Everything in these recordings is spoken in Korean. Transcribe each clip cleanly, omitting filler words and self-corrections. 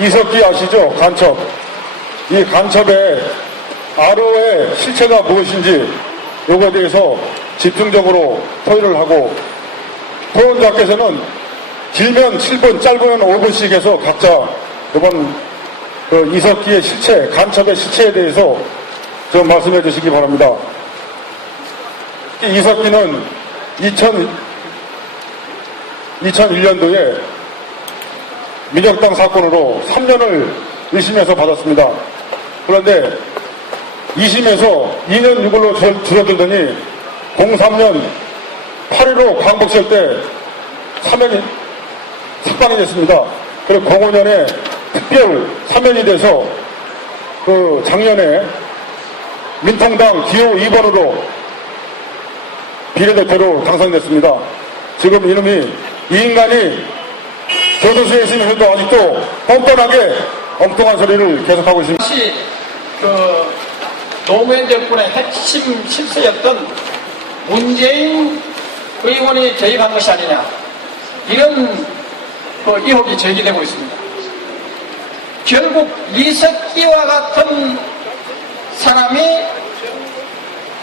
이석기 아시죠? 간첩. 이 간첩의 아로의 실체가 무엇인지 요거에 대해서 집중적으로 토의를 하고, 토론자께서는 길면 7분, 짧으면 5분씩 해서 각자 이번 그 이석기의 실체, 간첩의 실체에 대해서 좀 말씀해 주시기 바랍니다. 이석기는 2001년도에 민혁당 사건으로 3년을 1심에서 받았습니다. 그런데 2심에서 2년 6월로 줄어들더니 03년 8.15 광복절 때 사면이 석방이 됐습니다. 그리고 05년에 특별 사면이 돼서 그 작년에 민통당 기호 2번으로 비례대표로 당선됐습니다. 지금 이놈이 이 인간이 교도소에 있으면서도 아직도 뻔뻔하게 엉뚱한 소리를 계속하고 있습니다. 다시 그 노무현 정권의 핵심 실세였던 문재인 의원이 개입한 것이 아니냐, 이런 그 의혹이 제기되고 있습니다. 결국 이석기와 같은 사람이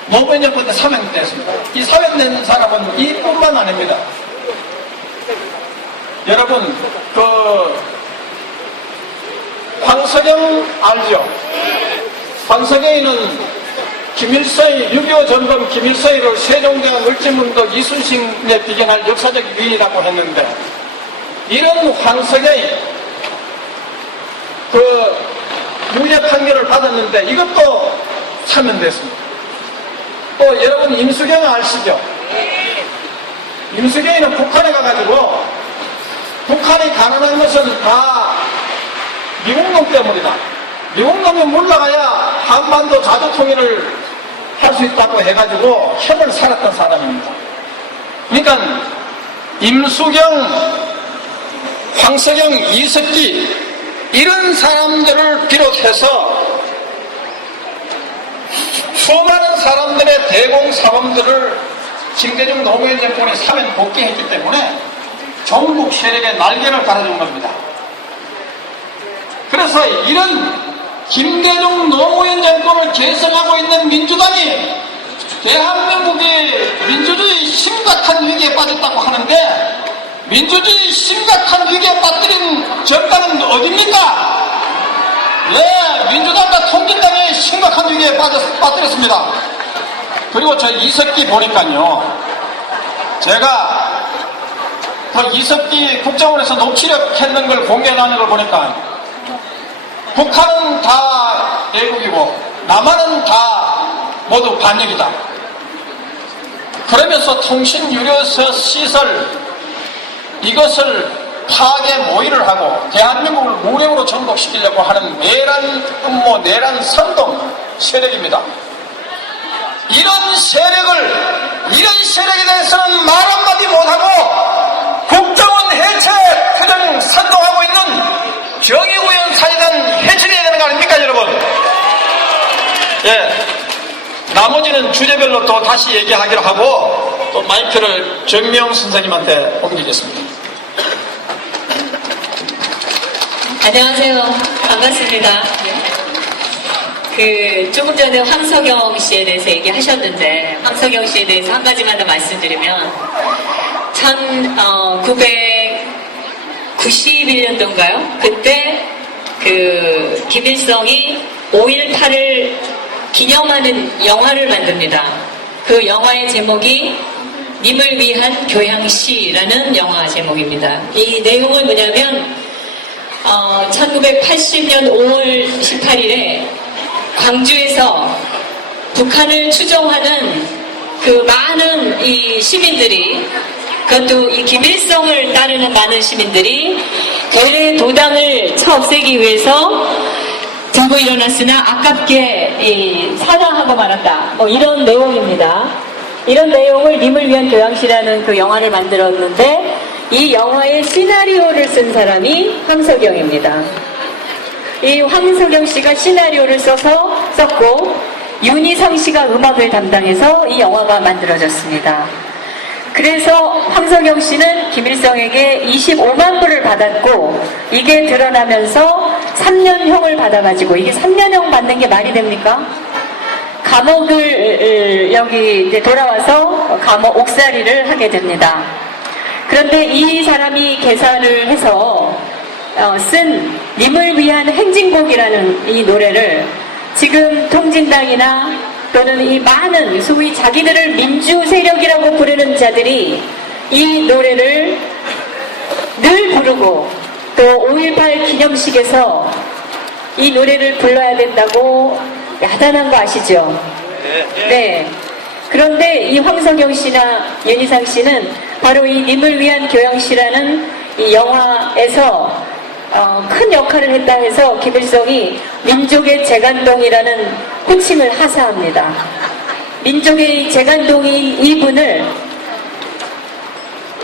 노무현 정권 때 사면됐습니다. 이 사면된 사람은 이뿐만 아닙니다. 여러분, 그 황석영 알죠? 황석영이는 김일성이 6.25 전범 김일성이를 세종대왕 을지문덕 이순신에 비견할 역사적 위인이라고 했는데, 이런 황석영이 그 무죄 판결을 받았는데 이것도 사면됐습니다. 또 여러분 임수경을 아시죠? 임수경이는 북한에 가가지고 북한이 가난한 것은 다 미국 놈 때문이다. 미국 놈이 물러가야 한반도 자주 통일을 할 수 있다고 해가지고 협을 살았던 사람입니다. 그러니까 임수경, 황석영, 이석기 이런 사람들을 비롯해서 수많은 사람들의 대공사범들을 김대중 노무현 정권이 사면 복귀했기 때문에 전국 세력에 날개를 달아준 겁니다. 그래서 이런 김대중 노무현 정권을 계승하고 있는 민주당이 대한민국의 민주주의 심각한 위기에 빠졌다고 하는데, 민주주의 심각한 위기에 빠뜨린 정당은 어디입니까? 예, 민주당과 통진당이 심각한 위기에 빠뜨렸습니다. 그리고 저 이석기 보니까요, 제가 그 이석기 국정원에서 녹취록 했는 걸 공개하는 걸 보니까 북한은 다 애국이고 남한은 다 모두 반역이다. 그러면서 통신유료서 시설 이것을 파괴 모의를 하고 대한민국을 무력으로 정복시키려고 하는 내란 음모, 내란 선동 세력입니다. 이런 세력에 대해서는 말 한마디 못하고 국정원 해체 투쟁 선동하고 있는 정의구현 사이단 해체해야 되는 거 아닙니까, 여러분? 예. 나머지는 주제별로 또 다시 얘기하기로 하고, 또 마이크를 정명 선생님한테 옮기겠습니다. 안녕하세요. 반갑습니다. 조금 전에 황석영 씨에 대해서 얘기하셨는데, 황석영 씨에 대해서 한 가지만 더 말씀드리면, 1991년도인가요? 그때 김일성이 5.18을 기념하는 영화를 만듭니다. 그 영화의 제목이 님을 위한 교향시라는 영화 제목입니다. 이 내용은 뭐냐면 1980년 5월 18일에 광주에서 북한을 추종하는 그 많은 이 시민들이, 그것도 이 김일성을 따르는 많은 시민들이 대래 도당을 쳐없애기 위해서 들고 일어났으나 아깝게 사망하고 말았다. 이런 내용입니다. 이런 내용을 님을 위한 교양시라는 그 영화를 만들었는데, 이 영화의 시나리오를 쓴 사람이 황석영입니다. 이 황석영 씨가 시나리오를 썼고 윤희성 씨가 음악을 담당해서 이 영화가 만들어졌습니다. 그래서 황석영 씨는 김일성에게 25만 불을 받았고 이게 드러나면서 3년형을 받아가지고 이게 3년형 받는 게 말이 됩니까? 감옥을 여기 이제 돌아와서 감옥 옥살이를 하게 됩니다. 그런데 이 사람이 개사를 해서 쓴 님을 위한 행진곡이라는 이 노래를 지금 통진당이나 또는 이 많은 소위 자기들을 민주 세력이라고 부르는 자들이 이 노래를 늘 부르고 또 5.18 기념식에서 이 노래를 불러야 된다고 야단한 거 아시죠? 네. 그런데 이 황석영 씨나 윤희상 씨는 바로 이 님을 위한 교영시라는 이 영화에서 큰 역할을 했다 해서 김일성이 민족의 재간동이라는 호칭을 하사합니다. 민족의 재간동이 이분을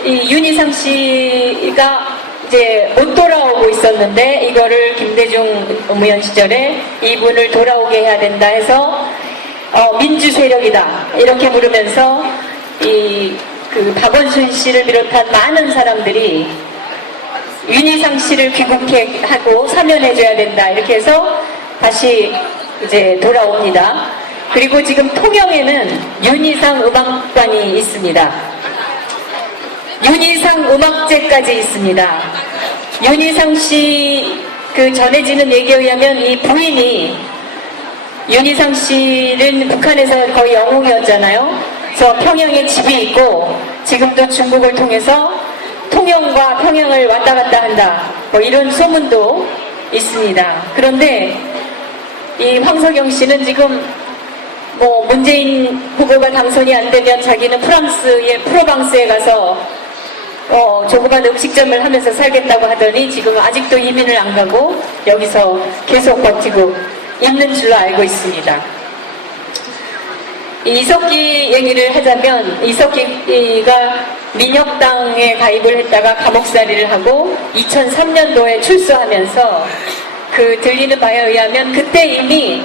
이 윤희상 씨가 이제 못 돌아오고 있었는데 이거를 김대중 노무현 시절에 이분을 돌아오게 해야 된다 해서 민주 세력이다 이렇게 부르면서 그 박원순 씨를 비롯한 많은 사람들이 윤희상 씨를 귀국해 하고 사면해줘야 된다 이렇게 해서 다시 이제 돌아옵니다. 그리고 지금 통영에는 윤희상 음악관이 있습니다. 윤희상 음악제까지 있습니다. 윤희상 씨 그 전해지는 얘기에 의하면 이 부인이 윤희상 씨는 북한에서 거의 영웅이었잖아요. 그래서 평양에 집이 있고 지금도 중국을 통해서 통영과 평양을 왔다 갔다 한다. 뭐 이런 소문도 있습니다. 그런데 이 황석영 씨는 지금 뭐 문재인 후보가 당선이 안 되면 자기는 프랑스의 프로방스에 가서 조그만 음식점을 하면서 살겠다고 하더니 지금 아직도 이민을 안 가고 여기서 계속 버티고 있는 줄로 알고 있습니다. 이석기 얘기를 하자면 이석기가 민혁당에 가입을 했다가 감옥살이를 하고 2003년도에 출소하면서 그 들리는 바에 의하면 그때 이미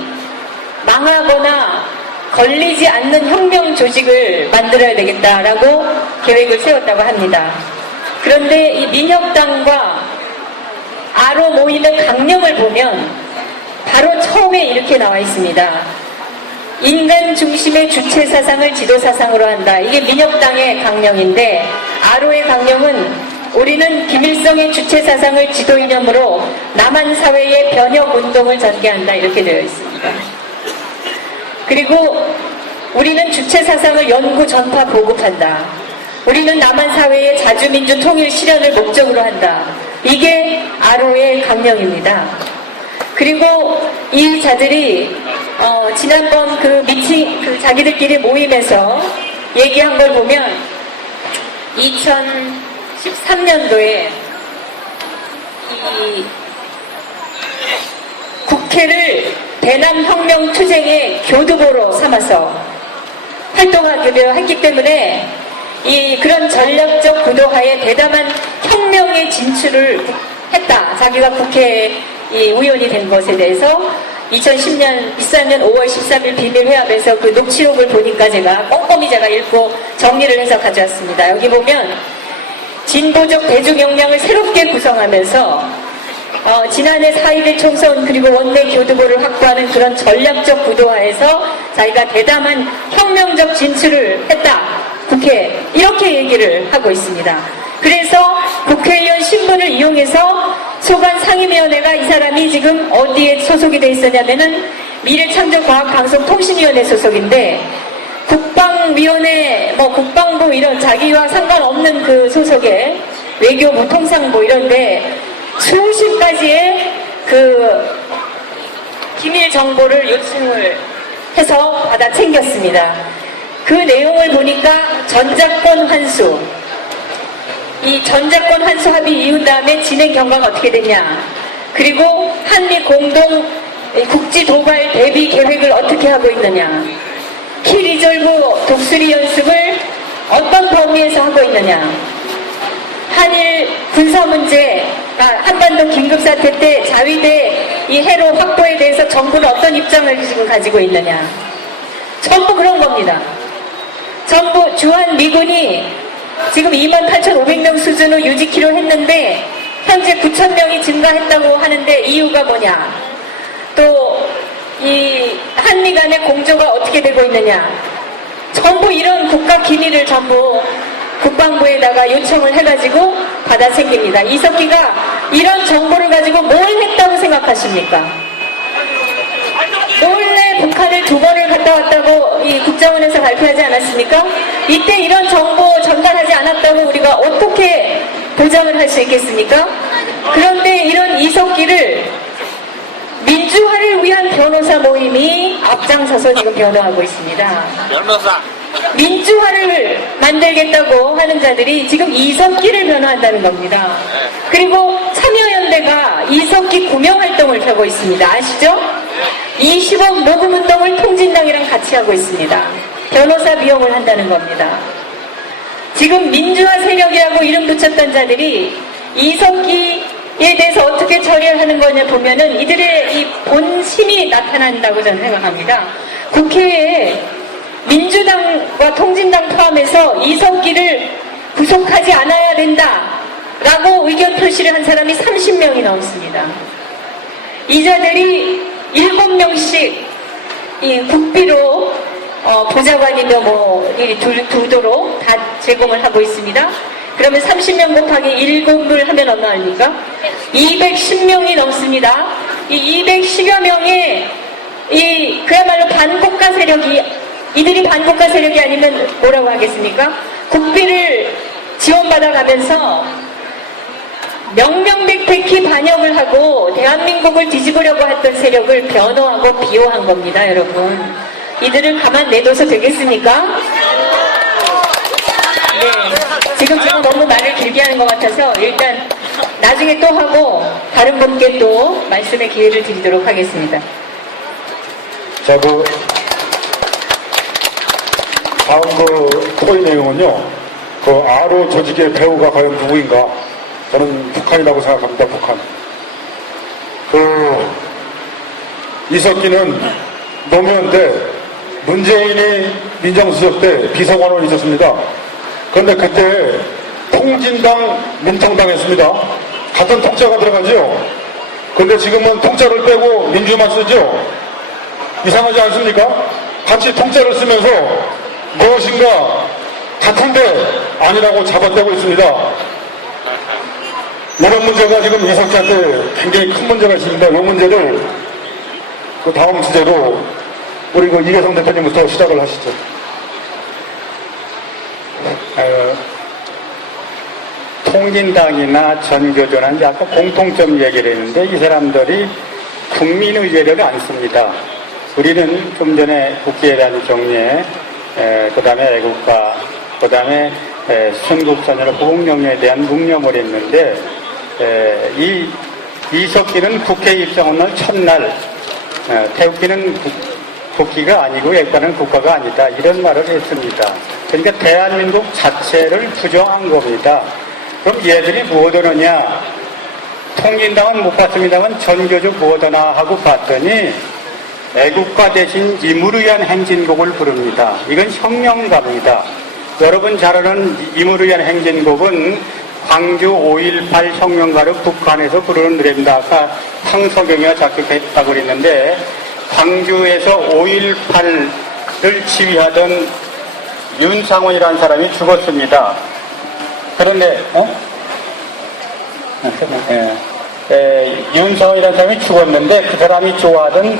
망하거나 걸리지 않는 혁명 조직을 만들어야 되겠다라고 계획을 세웠다고 합니다. 그런데 이 민혁당과 아로 모임의 강령을 보면 바로 처음에 이렇게 나와 있습니다. 인간 중심의 주체 사상을 지도 사상으로 한다. 이게 민혁당의 강령인데 아로의 강령은 우리는 김일성의 주체 사상을 지도 이념으로 남한 사회의 변혁 운동을 전개한다. 이렇게 되어 있습니다. 그리고 우리는 주체 사상을 연구, 전파, 보급한다. 우리는 남한 사회의 자주민주 통일 실현을 목적으로 한다. 이게 아로의 강령입니다. 그리고 이 자들이 지난번 그 미팅, 그 자기들끼리 모임에서 얘기한 걸 보면 2013년도에 이 국회를 대남혁명 투쟁의 교두보로 삼아서 활동하기로 했기 때문에 그런 전략적 구도하에 대담한 혁명의 진출을 했다. 자기가 국회 의원이 된 것에 대해서 2013년 5월 13일 비밀회합에서 그 녹취록을 보니까 제가 꼼꼼히 읽고 정리를 해서 가져왔습니다. 여기 보면 진보적 대중역량을 새롭게 구성하면서 지난해 4.11 총선 그리고 원내 교두보를 확보하는 그런 전략적 구도하에서 자기가 대담한 혁명적 진출을 했다. 국회 이렇게 얘기를 하고 있습니다. 그래서 국회의원 신분을 이용해서 소관 상임위원회가 이 사람이 지금 어디에 소속이 돼 있었냐면은 미래창조과학방송통신위원회 소속인데 국방위원회, 국방부 이런 자기와 상관없는 그 소속의 외교부, 통상부 이런데 수십 가지의 그 기밀 정보를 요청을 해서 받아 챙겼습니다. 그 내용을 보니까 전작권 환수, 이 전작권 환수 합의 이후 다음에 진행 경과가 어떻게 됐냐, 그리고 한미 공동 국지 도발 대비 계획을 어떻게 하고 있느냐, 키리졸브 독수리 연습을 어떤 범위에서 하고 있느냐, 한일 군사 문제, 한반도 긴급사태 때 자위대 이 해로 확보에 대해서 정부는 어떤 입장을 지금 가지고 있느냐, 전부 그런 겁니다. 전부 주한 미군이 지금 28,500명 수준을 유지키로 했는데 현재 9,000명이 증가했다고 하는데 이유가 뭐냐? 또 이 한미 간의 공조가 어떻게 되고 있느냐? 전부 이런 국가 기밀을 전부 국방부에다가 요청을 해가지고 받아 챙깁니다. 이석기가 이런 정보를 가지고 뭘 했다고 생각하십니까? 몰래 북한을 2번을 갔다 왔다고 이 국정원에서 발표하지 않았습니까? 이때 이런 정보 전달하지 않았다고 우리가 어떻게 보장을 할 수 있겠습니까? 그런데 이런 이석기를 민주화를 위한 변호사 모임이 앞장서서 지금 변호하고 있습니다. 변호사. 민주화를 만들겠다고 하는 자들이 지금 이석기를 변호한다는 겁니다. 그리고 참여연대가 이석기 구명활동을 펴고 있습니다. 아시죠? 20억 모금운동을 통진당이랑 같이 하고 있습니다. 변호사 비용을 한다는 겁니다. 지금 민주화 세력이라고 이름 붙였던 자들이 이석기에 대해서 어떻게 처리를 하는 거냐 보면은 이들의 이 본심이 나타난다고 저는 생각합니다. 국회에 민주당과 통진당 포함해서 이석기를 구속하지 않아야 된다라고 의견 표시를 한 사람이 30명이 넘습니다. 이 자들이 7명씩 이 국비로 보좌관이며 두도록 다 제공을 하고 있습니다. 그러면 30명 곱하기 7을 하면 얼마입니까? 210명이 넘습니다. 이 210여 명의 이 그야말로 반국가 세력이 이들이 반국가 세력이 아니면 뭐라고 하겠습니까? 국비를 지원받아가면서 명명백백히 반역을 하고 대한민국을 뒤집으려고 했던 세력을 변호하고 비호한 겁니다, 여러분. 이들을 가만 내둬서 되겠습니까? 네. 지금 제가 너무 말을 길게 하는 것 같아서 일단 나중에 또 하고 다른 분께 또 말씀의 기회를 드리도록 하겠습니다. 자, 다음 토의 내용은요, 아로 조직의 배후가 과연 누구인가? 저는 북한이라고 생각합니다, 북한. 이석기는 노무현 때 문재인이 민정수석 때 비서관으로 있었습니다. 그런데 그때 통진당, 민통당 했습니다. 같은 통자가 들어가죠. 그런데 지금은 통자를 빼고 민주만 쓰죠. 이상하지 않습니까? 같이 통자를 쓰면서 무엇인가 같은데 아니라고 잡아떼고 있습니다. 이런 문제가 지금 이석기한테 굉장히 큰 문제가 있습니다. 이 문제를 그 다음 주제로 우리 이계성 대표님부터 시작을 하시죠. 통진당이나 전교조는 약간 공통점 얘기를 했는데 이 사람들이 국민의제를 안 씁니다. 우리는 좀 전에 국기에 대한 경례, 그 다음에 애국가, 그 다음에 순국선열 호국영예에 대한 묵념을 했는데 이석기는 국회 입장한 날 첫날 태극기는 국기가 아니고 애국가는 국가가 아니다 이런 말을 했습니다. 그러니까 대한민국 자체를 부정한 겁니다. 그럼 얘들이 뭐하더느냐? 통진당은 못 봤습니다만 전교조 뭐하더나 하고 봤더니 애국가 대신 임무를 위한 행진곡을 부릅니다. 이건 혁명가입니다. 여러분 잘 아는 임무를 위한 행진곡은 광주 5.18 혁명가를 북한에서 부르는 노래입니다. 아까 황석영이가 작곡했다고 그랬는데 광주에서 5.18을 지휘하던 윤상원이라는 사람이 죽었습니다. 그런데 윤상원이라는 사람이 죽었는데 그 사람이 좋아하던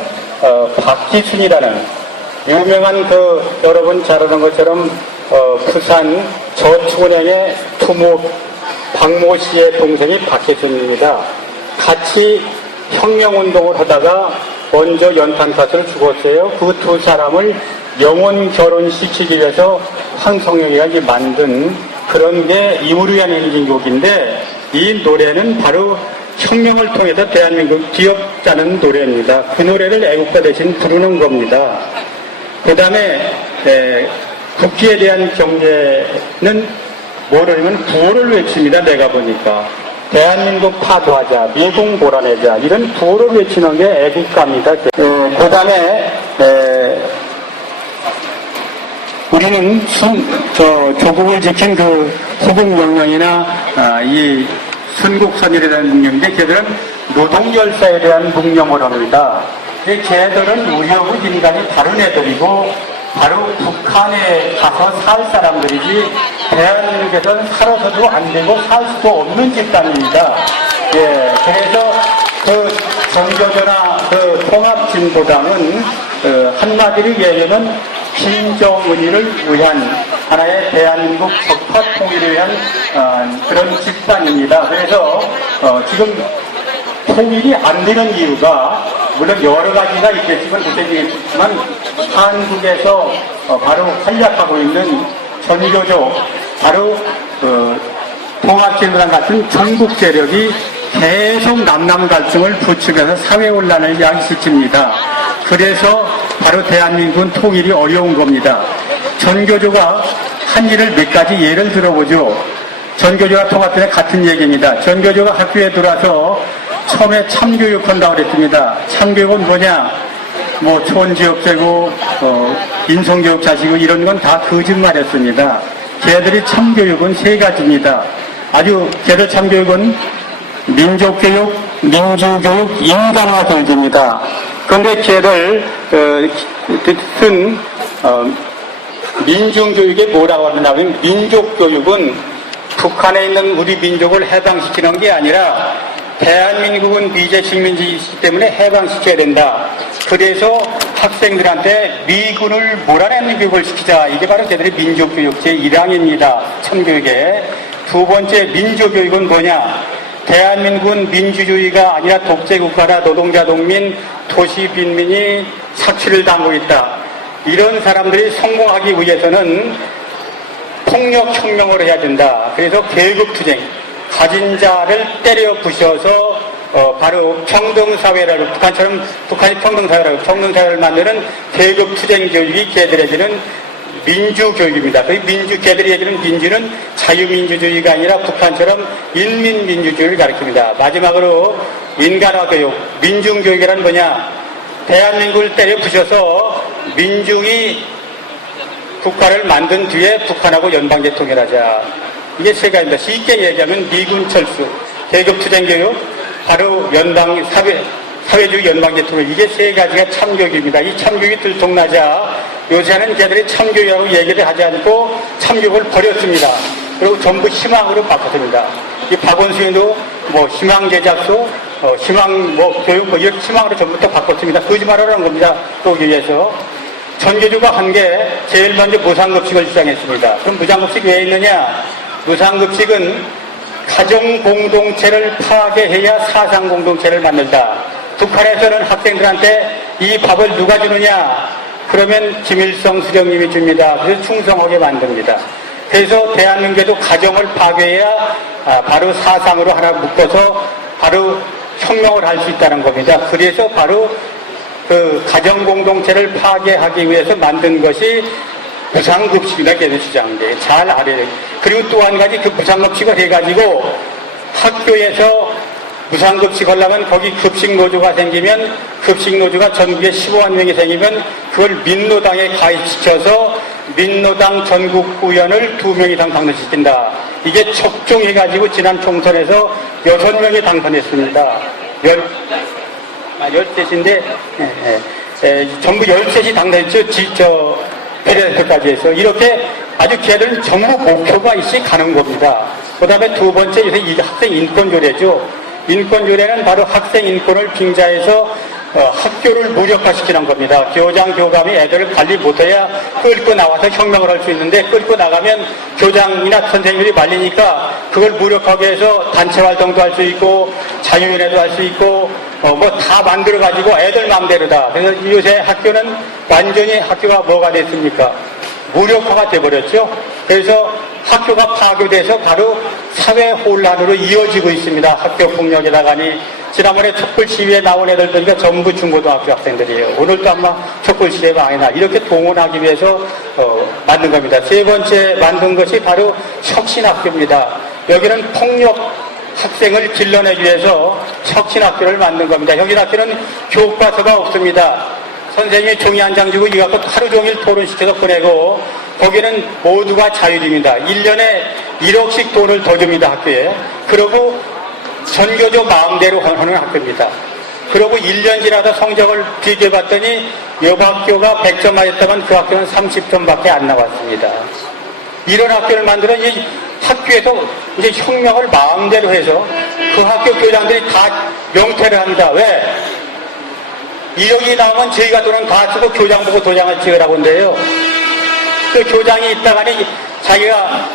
박기순이라는 유명한 여러분 잘 아는 것처럼 부산 저축은행의 투모 박모 씨의 동생이 박기순입니다. 같이 혁명운동을 하다가 먼저 연탄사슬을 죽었어요. 그 두 사람을 영혼 결혼시키기 위해서 황석영이가 만든 그런 게 임무를 위한 행진곡인데 이 노래는 바로 혁명을 통해서 대한민국 기업자는 노래입니다. 그 노래를 애국가 대신 부르는 겁니다. 그 다음에 국기에 대한 경례는 뭐냐면 구호를 외칩니다. 내가 보니까 대한민국 파도하자, 미국 몰아내자 이런 구호를 외치는 게 애국가입니다. 그 다음에 우리는 조국을 지킨 그 호국명령이나 이 순국선열이라는 묵념인데 걔들은 노동열사에 대한 묵념을 합니다. 걔들은 우여곡 인간이 다른 애들이고 바로 북한에 가서 살 사람들이지 대한민국에서는 살아서도 안 되고 살 수도 없는 집단입니다. 예, 그래서 그 정교조나 그 통합진보당은 한마디로 얘기하면 김정은이를 위한 하나의 대한민국 적화 통일을 위한 그런 집단입니다. 그래서 지금 통일이 안 되는 이유가 물론 여러 가지가 있겠지만 한국에서 바로 활약하고 있는 전교조 바로 통합진보당 같은 전국 세력이 계속 남남 갈등을 부추겨서 사회혼란을 야기시킵니다. 그래서 바로 대한민국은 통일이 어려운 겁니다. 전교조가 한 일을 몇 가지 예를 들어보죠. 전교조가 통합된 같은 얘기입니다. 전교조가 학교에 들어와서 처음에 참교육한다고 그랬습니다. 참교육은 뭐냐? 뭐 초원지역제고 인성교육 자시고 이런 건 다 거짓말이었습니다. 걔들이 참교육은 세 가지입니다. 아주 걔들 참교육은 민족교육, 민주교육, 인간화 교육입니다. 그런데 걔들 쓴 민중교육에 뭐라고 하냐면 민족교육은 북한에 있는 우리 민족을 해방시키는 게 아니라 대한민국은 미제 식민지이기 때문에 해방시켜야 된다. 그래서 학생들한테 미군을 몰아내는 교육을 시키자. 이게 바로 걔들의 민족교육 제1항입니다. 참교육에. 두 번째 민주교육은 뭐냐? 대한민국은 민주주의가 아니라 독재국가라 노동자 동민 도시 빈민이 착취를 당하고 있다. 이런 사람들이 성공하기 위해서는 폭력혁명을 해야 된다. 그래서 계급투쟁, 가진 자를 때려 부셔서 바로 평등사회라고 북한이 평등사회라고 평등사회를 만드는 계급투쟁 교육이 걔들에게는 민주교육입니다. 걔들이 얘기하는 민주는 자유민주주의가 아니라 북한처럼 인민민주주의를 가리킵니다. 마지막으로 인간화교육, 민중교육이란 뭐냐? 대한민국을 때려 부셔서 민중이 국가를 만든 뒤에 북한하고 연방제 통일하자. 이게 세 가지입니다. 쉽게 얘기하면 미군 철수, 계급투쟁교육, 바로 사회주의 연방제 통일. 이게 세 가지가 참교육입니다. 이 참교육이 들통나자 요새는 걔들이 참교육이라고 얘기를 하지 않고 참교육을 버렸습니다. 그리고 전부 희망으로 바꿨습니다. 이 박원순이도 뭐 희망제작소, 교육 이렇게 희망으로 전부 다 바꿨습니다. 거짓말을 한 겁니다. 그러기 위해서. 전교조가 한 게 제일 먼저 무상급식을 주장했습니다. 그럼 무상급식 왜 있느냐? 무상급식은 가정공동체를 파괴해야 사상공동체를 만든다. 북한에서는 학생들한테 이 밥을 누가 주느냐? 그러면 김일성 수령님이 줍니다. 그래서 충성하게 만듭니다. 그래서 대한민국에도 가정을 파괴해야 바로 사상으로 하나 묶어서 바로 혁명을 할 수 있다는 겁니다. 그래서 바로 그 가정공동체를 파괴하기 위해서 만든 것이 무상급식이다. 걔들 주장인데 잘 알아야 돼요. 그리고 또 한 가지 그 무상급식을 해가지고 학교에서 무상급식 하려면 거기 급식노조가 생기면 급식노조가 전국에 15만 명이 생기면 그걸 민노당에 가입시켜서 민노당 전국구의원을 2명 이상 당선시킨다. 이게 척종해가지고 지난 총선에서 6명이 당선했습니다. 13인데 전부 13이 당선했죠. 페레스까지 해서 이렇게 아주 걔들은 전부 목표가 있이 가는 겁니다. 그 다음에 두 번째 요새 학생 인권조례죠. 인권조례는 바로 학생 인권을 빙자해서 학교를 무력화시키는 겁니다. 교장, 교감이 애들을 관리 못해야 끌고 나와서 혁명을 할 수 있는데 끌고 나가면 교장이나 선생님들이 말리니까 그걸 무력하게 해서 단체 활동도 할 수 있고 자유연회도 할 수 있고 뭐 다 만들어가지고 애들 마음대로다. 그래서 요새 학교는 완전히 학교가 뭐가 됐습니까? 무력화가 돼버렸죠. 그래서 학교가 파괴돼서 바로 사회 혼란으로 이어지고 있습니다. 학교 폭력에다가니 지난번에 촛불 시위에 나온 애들 보니까 전부 중고등학교 학생들이에요. 오늘도 아마 촛불 시위가 아니나 이렇게 동원하기 위해서 만든 겁니다. 세 번째 만든 것이 바로 혁신학교입니다. 여기는 폭력 학생을 길러내기 위해서 혁신학교를 만든 겁니다. 혁신학교는 교과서가 없습니다. 선생님이 종이 한 장 주고 이거 갖고 하루 종일 토론시켜서 보내고 거기는 모두가 자율입니다. 1년에 1억씩 돈을 더 줍니다, 학교에. 그러고 전교조 마음대로 하는 학교입니다. 그러고 1년 지나서 성적을 비교해봤더니 옆 학교가 100점 맞았다면 그 학교는 30점밖에 안 나왔습니다. 이런 학교를 만들어 이 학교에서 이제 혁명을 마음대로 해서 그 학교 교장들이 다 명퇴를 합니다. 왜? 1억이 나오면 저희가 돈은 다 쓰고 교장 보고 도장을 찍으라고 한대요. 그 교장이 있다가니 자기가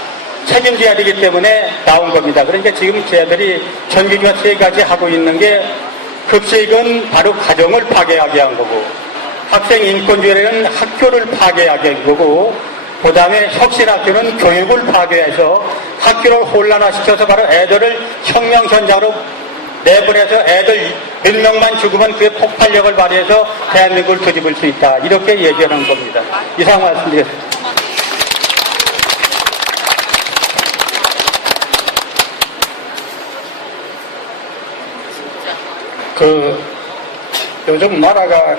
책임져야 되기 때문에 나온 겁니다. 그러니까 지금 저희들이 전교조가 3가지 하고 있는 게 급식은 바로 가정을 파괴하게 한 거고, 학생 인권주의는 학교를 파괴하게 한 거고, 그 다음에 혁신학교는 교육을 파괴해서 학교를 혼란화시켜서 바로 애들을 혁명 현장으로 내보내서 애들 몇 명만 죽으면 그의 폭발력을 발휘해서 대한민국을 뒤집을 수 있다. 이렇게 얘기하는 겁니다. 이상 말씀드리겠습니다. 요즘 나라가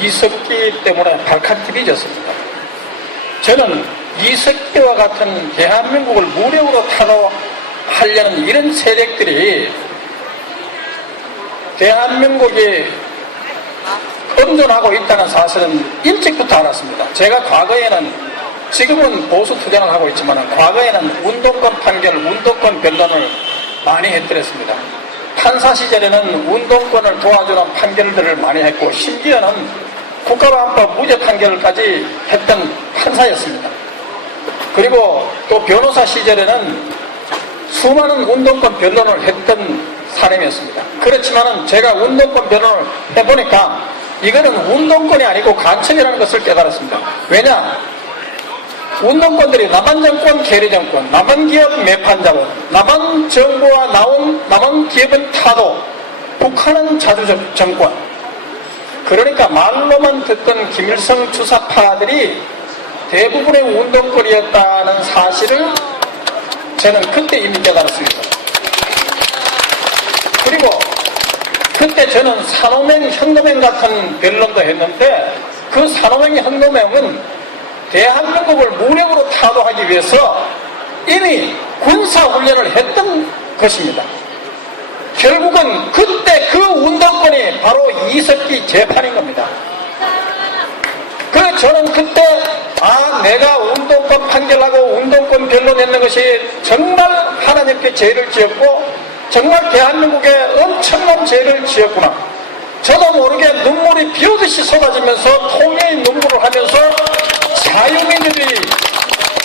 이석기 때문에 발칵 뒤집어졌습니다. 저는 이석기와 같은 대한민국을 무력으로 타도하려는 이런 세력들이 대한민국이 엄존하고 있다는 사실은 일찍부터 알았습니다. 제가 과거에는, 지금은 보수 투쟁을 하고 있지만 과거에는 운동권 판결, 운동권 변론을 많이 해드렸습니다. 판사 시절에는 운동권을 도와주는 판결들을 많이 했고, 심지어는 국가보안법 무죄 판결까지 했던 판사였습니다. 그리고 또 변호사 시절에는 수많은 운동권 변론을 했던 사람이었습니다. 그렇지만은 제가 운동권 변론을 해보니까 이거는 운동권이 아니고 간첩이라는 것을 깨달았습니다. 왜냐? 운동권들이 남한정권 계류정권, 남한기업 매판자본, 남한정부와 남한기업은 타도, 북한은 자주정권. 그러니까 말로만 듣던 김일성 주사파들이 대부분의 운동권이었다는 사실을 저는 그때 이미 깨달았습니다. 그리고 그때 저는 산호맹, 현노맹 같은 변론도 했는데, 그 산호맹, 현노맹은 대한민국을 무력으로 타도하기 위해서 이미 군사훈련을 했던 것입니다. 결국은 그때 그 운동권이 바로 이석기 재판인 겁니다. 그래서 저는 그때 내가 운동권 판결하고 운동권 변론했는 것이 정말 하나님께 죄를 지었고 정말 대한민국에 엄청난 죄를 지었구나. 저도 모르게 눈물이 비오듯이 쏟아지면서 통해의 눈물을 하면서 자유민주주의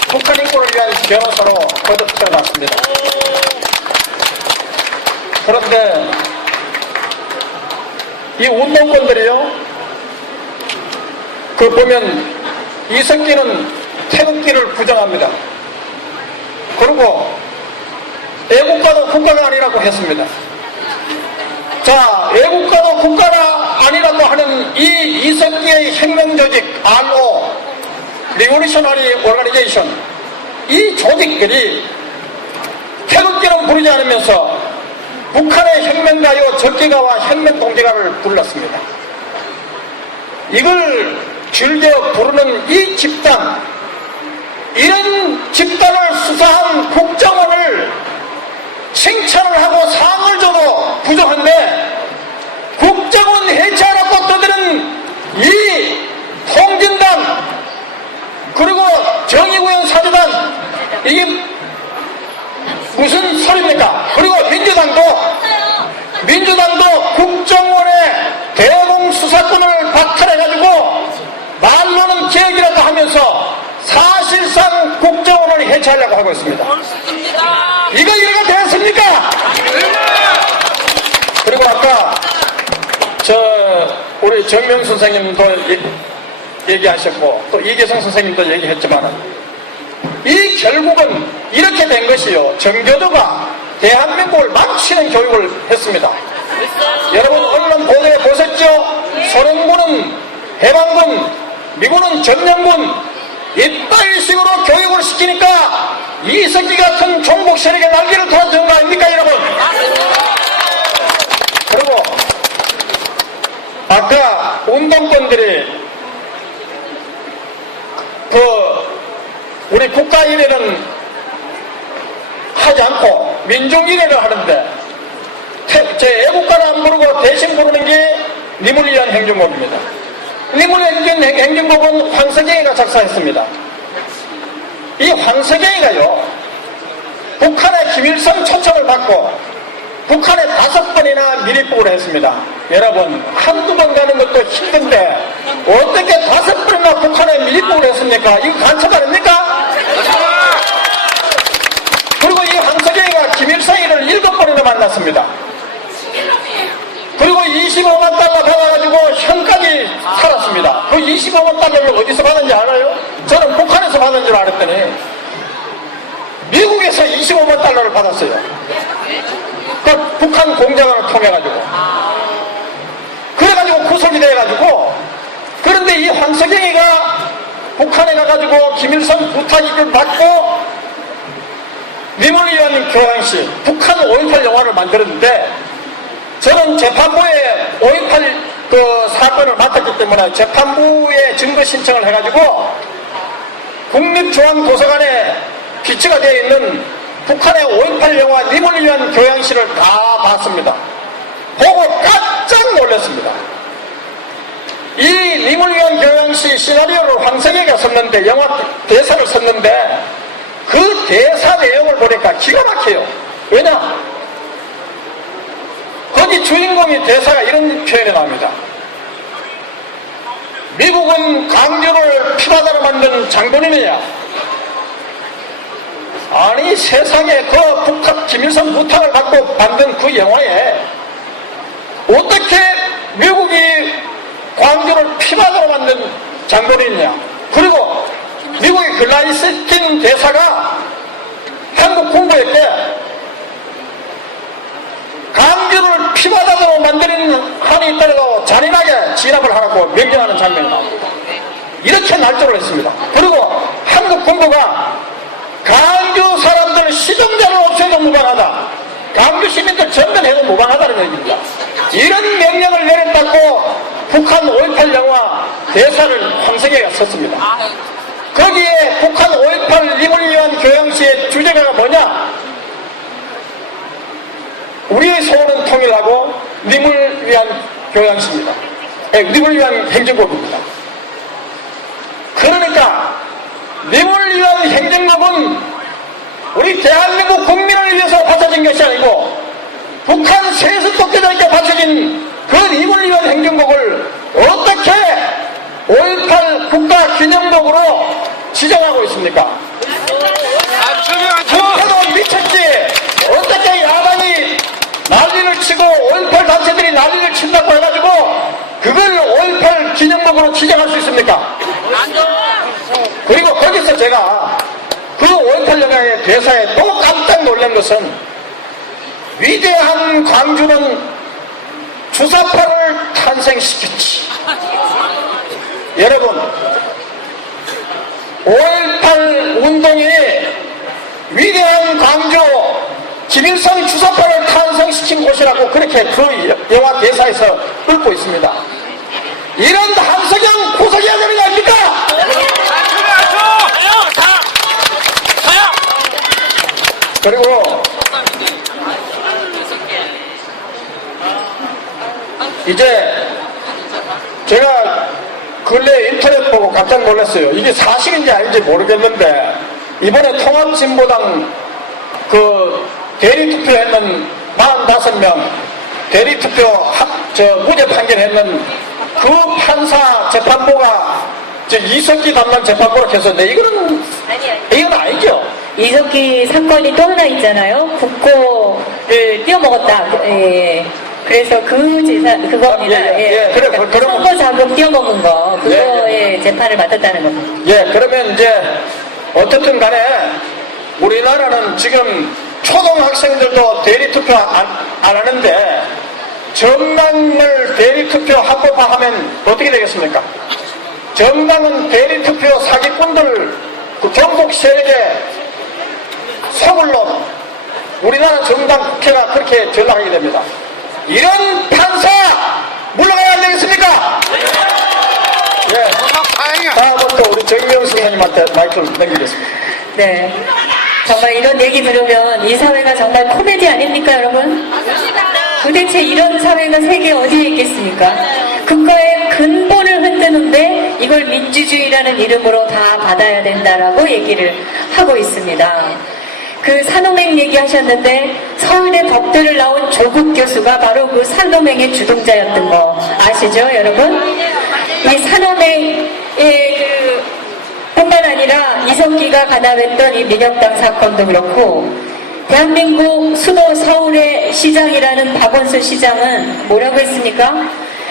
북한 인권을 위한 변호사로 거듭 태어났습니다. 그런데 이 운동권들이요, 그 보면 이석기는 태극기를 부정합니다. 그리고 애국가도 국가가 아니라고 했습니다. 자, 애국가도 국가가 아니라고 하는 이 이석기의 혁명조직 RO, Revolutionary Organization, 이 조직들이 태극기는 부르지 않으면서 북한의 혁명가요 적기가와 혁명동지가를 불렀습니다. 이걸 즐겨 부르는 이 집단, 이런 집단을 수사한 국정원을 칭찬을 하고 상을 줘도 부족한데, 국정원 해체하라고 떠드는 이 통진당, 그리고 정의구현 사주단, 이게 무슨 소리입니까? 그리고 민주당도 국정원의 대공 수사권을 박탈해가지고 말로는 개혁이라고 하면서 사실상 국정원을 해체하려고 하고 있습니다. 이거 이해가 되었습니까? 그리고 아까 우리 정명 선생님도 얘기하셨고 또 이계성 선생님도 얘기했지만, 이 결국은 이렇게 된 것이요, 정교조가 대한민국을 망치는 교육을 했습니다. 여러분 언론 보도에 보셨죠? 소련군은 해방군, 미군은 점령군, 이따위 식으로 교육을 시키니까 이석기 같은 종북 세력의 날개를 도와준 거 아닙니까, 여러분? 그리고 아까 운동권들이 우리 국가 일에는 하지 않고 민중 일에를 하는데 제 애국가는 안 부르고 대신 부르는 게 님을 위한 행정곡입니다. 님을 위한 행정곡은 황석영이가 작사했습니다. 이 황석영이가요, 북한의 김일성 초청을 받고 북한에 5번이나 미리보고를 했습니다. 여러분, 한두 번 가는 것도 힘든데 어떻게 5번이나 북한에 미리보고를 했습니까? 이거 간첩 아닙니까? 그리고 이 황석영이가 김일성이를 7번이나 만났습니다. 그리고 25만 달러 받아가지고 현까지 살았습니다. 그 25만 달러를 어디서 받은지 알아요? 저는 북한에서 받은 줄 알았더니 미국에서 25만 달러를 받았어요. 그 북한 공작원을 통해가지고. 그래가지고 구속이 돼가지고, 그런데 이 황석영이가 북한에 가가지고 김일성 부탁을 받고 님을 위한 교양시, 북한 5.18 영화를 만들었는데, 저는 재판부에 5.18 그 사건을 맡았기 때문에 재판부에 증거 신청을 해가지고 국립중앙도서관에 비치가 되어 있는 북한의 5.18 영화 님을 위한 교양시를 다 봤습니다. 보고 깜짝 놀랐습니다. 이 님을 위한 교양시 시나리오를 황석영이가 썼는데, 영화 대사를 썼는데 그 대사 내용을 보니까 기가 막혀요. 왜냐? 거기 주인공이 대사가 이런 표현이 나옵니다. 미국은 강조를 피바다로 만든 장본인이냐? 아니, 세상에 그 김일성 부탁을 받고 만든 그 영화에 어떻게 미국이 광주를 피바다로 만든 장본인이냐? 그리고 미국의 글라이스틴 대사가 한국 공부했대. 강주를 피바다로 만드는 한이 있다고 잔인하게 진압을 하라고 명령하는 장면이 나옵니다. 이렇게 날조를 했습니다. 그리고 한국 공부가 강주 사람들 시종자를 없애도 무방하다, 강주 시민들 전면해도 무방하다는 얘기입니다. 이런 명령을 내렸다고 북한 5.18 영화 대사를 황석영이가 썼습니다. 거기에 북한 5.18 님을 위한 교양시의 주제가가 뭐냐? 우리의 소원은 통일하고 님을 위한 교양시입니다. 님을 위한 행정곡입니다. 그러니까 님을 위한 행정곡은 우리 대한민국 국민을 위해서 바쳐진 것이 아니고 북한 세습독자들에게 바쳐진 그 님을 위한 행정곡을 어떻게 5.18 국가기념곡으로 지정하고 있습니까? 북한은 미쳤지. 어떻게 야당이 난리를 치고 5.18 단체들이 난리를 친다고 해가지고 그걸 5.18 기념곡으로 지정할 수 있습니까? 그리고 거기서 제가 그 5.18 영화의 대사에 또 깜짝 놀란 것은, 위대한 광주는 주사파를 탄생시켰지. 여러분, 5.18 운동이 위대한 광주 김일성 주사파를 탄생시킨 곳이라고 그렇게 그 영화 대사에서 읊고 있습니다. 이런 한석영 구속해야 되는 거 아닙니까? 그리고 이제 제가 근래 인터넷 보고 깜짝 놀랐어요. 이게 사실인지 아닌지 모르겠는데, 이번에 통합진보당 그 대리투표했는 45명 대리투표 무죄 판결했는 그 판사 재판부가 이석기 담당 재판부로 했었는데, 이건 아니죠. 이석기 사건이 또 하나 있잖아요. 국고를 띄어먹었다. 예. 그래서 그겁니다. 그래, 선거 자금 띄어먹은 거, 그거에 재판을 맡았다는 겁니다. 예, 그러면 이제 어떻든 간에 우리나라는 지금 초등학생들도 대리투표 안 하는데, 정당을 대리투표 합법화하면 어떻게 되겠습니까? 정당은 대리투표 사기꾼들, 그 경북 세력에 서울로 우리나라 정당 국회가 그렇게 전락하게 됩니다. 이런 판사 물러가야 안 되겠습니까? 예. 다음은 또 우리 정명수 선생님한테 마이크를 넘기겠습니다. 네. 정말 이런 얘기 들으면 이 사회가 정말 코미디 아닙니까, 여러분? 도대체 이런 사회가 세계에 어디에 있겠습니까? 국가의 근본을 흔드는데 이걸 민주주의라는 이름으로 다 받아야 된다라고 얘기를 하고 있습니다. 그 산호맹 얘기하셨는데 서울대 법대를 나온 조국 교수가 바로 그 산호맹의 주동자였던 거 아시죠, 여러분? 이 산호맹의 뿐만 아니라 이석기가 가담했던 이 민영당 사건도 그렇고 대한민국 수도 서울의 시장이라는 박원순 시장은 뭐라고 했습니까?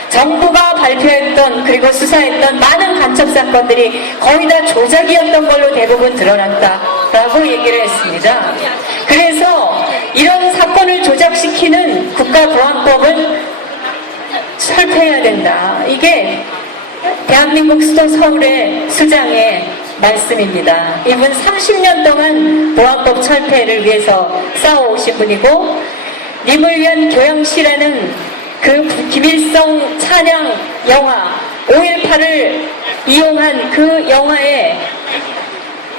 정부가 발표했던 그리고 수사했던 많은 간첩 사건들이 거의 다 조작이었던 걸로 대부분 드러났다라고 얘기를 했습니다. 그래서 이런 사건을 조작시키는 국가보안법을 철폐해야 된다. 이게 대한민국 수도 서울의 수장의 말씀입니다. 이분 30년 동안 보안법 철폐를 위해서 싸워오신 분이고 님을 위한 교양시라는 그 김일성 찬양 영화 5.18을 이용한 그 영화에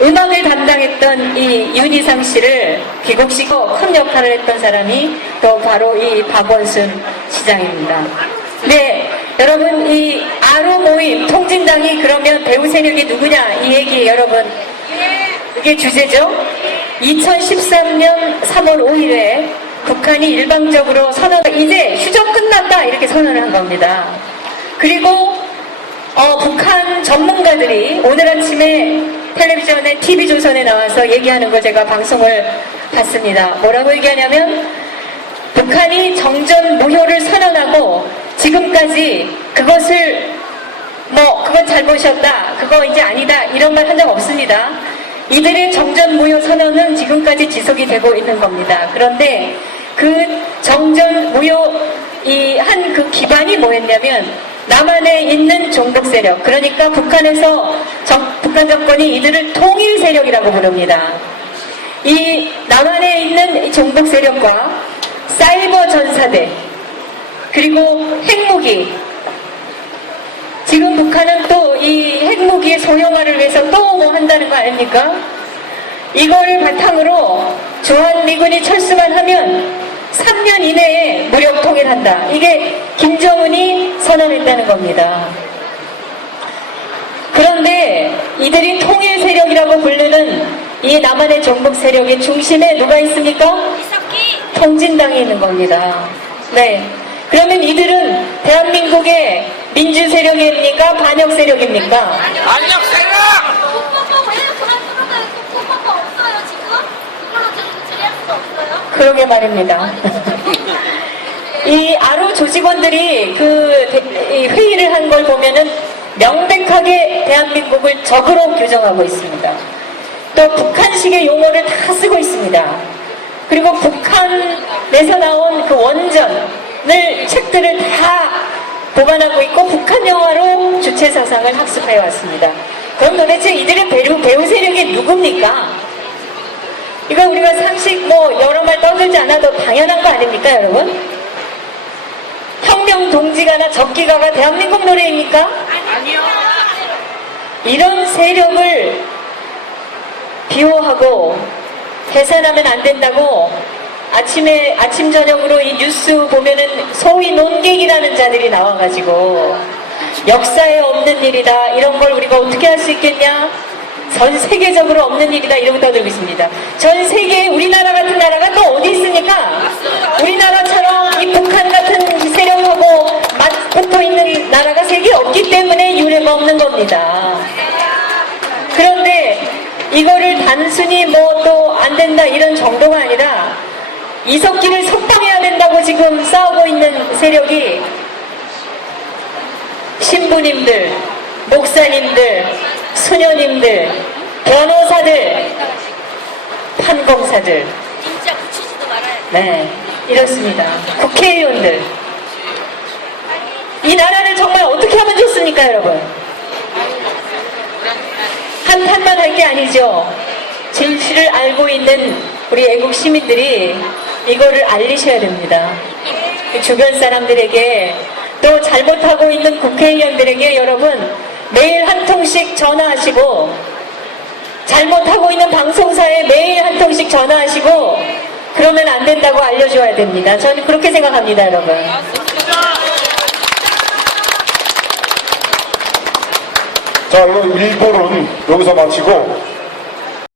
음악을 담당했던 이 윤희상 씨를 귀국시키고 큰 역할을 했던 사람이 또 바로 이 박원순 시장입니다. 네, 여러분 이 아로 모임 통진당이 그러면 배후 세력이 누구냐 이 얘기 여러분 이게 주제죠. 2013년 3월 5일에 북한이 일방적으로 이제 휴전 끝났다 이렇게 선언을 한 겁니다. 그리고 북한 전문가들이 오늘 아침에 텔레비전에 TV조선에 나와서 얘기하는 거 제가 방송을 봤습니다. 뭐라고 얘기하냐면 북한이 정전 무효를 선언하고 지금까지 그것을 그건 잘못이었다 그거 이제 아니다 이런 말 한 적 없습니다. 이들의 정전 무효 선언은 지금까지 지속이 되고 있는 겁니다. 그런데 그 정전 무효 한 그 기반이 뭐였냐면 남한에 있는 종북 세력 그러니까 북한에서 북한 정권이 이들을 통일 세력이라고 부릅니다. 이 남한에 있는 이 종북 세력과 사이버 전사대 그리고 핵무기 지금 북한은 또 이 핵무기의 소형화를 위해서 또 뭐 한다는 거 아닙니까? 이거를 바탕으로 주한미군이 철수만 하면 3년 이내에 무력 통일한다. 이게 김정은이 선언했다는 겁니다. 그런데 이들이 통일 세력이라고 부르는 이 남한의 종북 세력의 중심에 누가 있습니까? 통진당이 있는 겁니다. 네. 그러면 이들은 대한민국의 민주 세력입니까? 반역 세력입니까? 반역 세력! 그러게 말입니다. 이 아로 조직원들이 이 회의를 한 걸 보면은 명백하게 대한민국을 적으로 규정하고 있습니다. 또 북한식의 용어를 다 쓰고 있습니다. 그리고 북한에서 나온 그 원전을 책들을 다 보관하고 있고 북한 영화로 주체 사상을 학습해 왔습니다. 그럼 도대체 이들의 배후 세력이 누굽니까? 이거 우리가 상식 여러 말 떠들지 않아도 당연한 거 아닙니까, 여러분? 혁명 동지가나 적기가가 대한민국 노래입니까? 아니요. 이런 세력을 비호하고 해산하면 안 된다고 아침 저녁으로 이 뉴스 보면은 소위 논객이라는 자들이 나와가지고 역사에 없는 일이다 이런 걸 우리가 어떻게 할 수 있겠냐 전 세계적으로 없는 일이다 이러고 떠들고 있습니다. 전 세계에 우리나라 같은 나라가 또 어디 있습니까? 우리나라처럼 이 북한 같은 세력하고 맞붙어 있는 나라가 세계에 없기 때문에 유례가 없는 겁니다. 그런데 이거를 단순히 또 안 된다 이런 정도가 아니라 이석기를 석방해야 된다고 지금 싸우고 있는 세력이 신부님들, 목사님들, 수녀님들, 변호사들, 판검사들 진짜 붙이지도 말아야 돼. 네, 이렇습니다. 국회의원들 이 나라를 정말 어떻게 하면 좋습니까, 여러분? 한탄만 할 게 아니죠. 진실을 알고 있는 우리 애국 시민들이 이거를 알리셔야 됩니다. 주변 사람들에게 또 잘못하고 있는 국회의원들에게 여러분 매일 한 통씩 전화하시고 잘못하고 있는 방송사에 매일 한 통씩 전화하시고 그러면 안 된다고 알려줘야 됩니다. 저는 그렇게 생각합니다, 여러분. 자, 이거 1부는 여기서 마치고